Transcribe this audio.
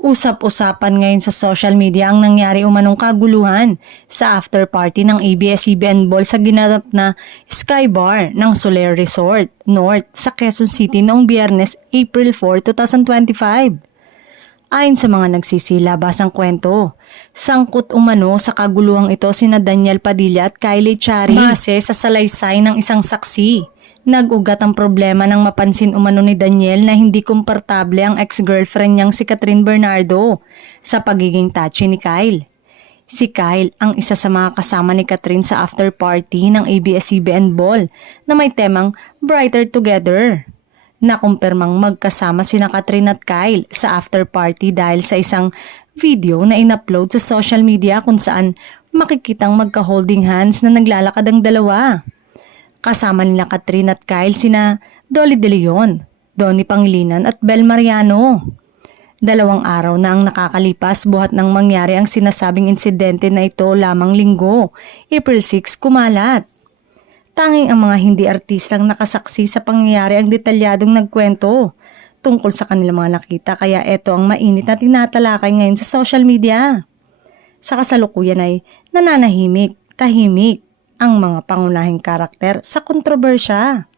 Usap-usapan ngayon sa social media ang nangyari umanong kaguluhan sa after party ng ABS-CBN Ball sa ginanap na Sky Bar ng Soler Resort North sa Quezon City noong Biyernes, April 4, 2025. Ayon sa mga nagsisilabas ang kwento, sangkot umano sa kaguluhang ito sina Daniel Padilla at Kylie Chari base sa salaysay ng isang saksi. Nag-ugat ang problema nang mapansin umano ni Daniel na hindi komportable ang ex-girlfriend niyang si Catherine Bernardo sa pagiging touchy ni Kyle. Si Kyle ang isa sa mga kasama ni Catherine sa after party ng ABS-CBN Ball na may temang Brighter Together. Nakumpirmang magkasama sina Catherine at Kyle sa after party dahil sa isang video na in-upload sa social media kung saan makikitang magka-holding hands na naglalakad ang dalawa. Kasama nila Catherine at Kyle sina Dolly De Leon, Donnie Pangilinan at Bel Mariano. 2 araw na ang nakakalipas buhat nang mangyari ang sinasabing insidente na ito lamang linggo, April 6 kumalat. Tanging ang mga hindi artistang nakasaksi sa pangyayari ang detalyadong nagkwento tungkol sa kanilang mga nakita kaya ito ang mainit na tinatalakay ngayon sa social media. Sa kasalukuyan ay nananahimik, tahimik ang mga pangunahing karakter sa kontrobersya.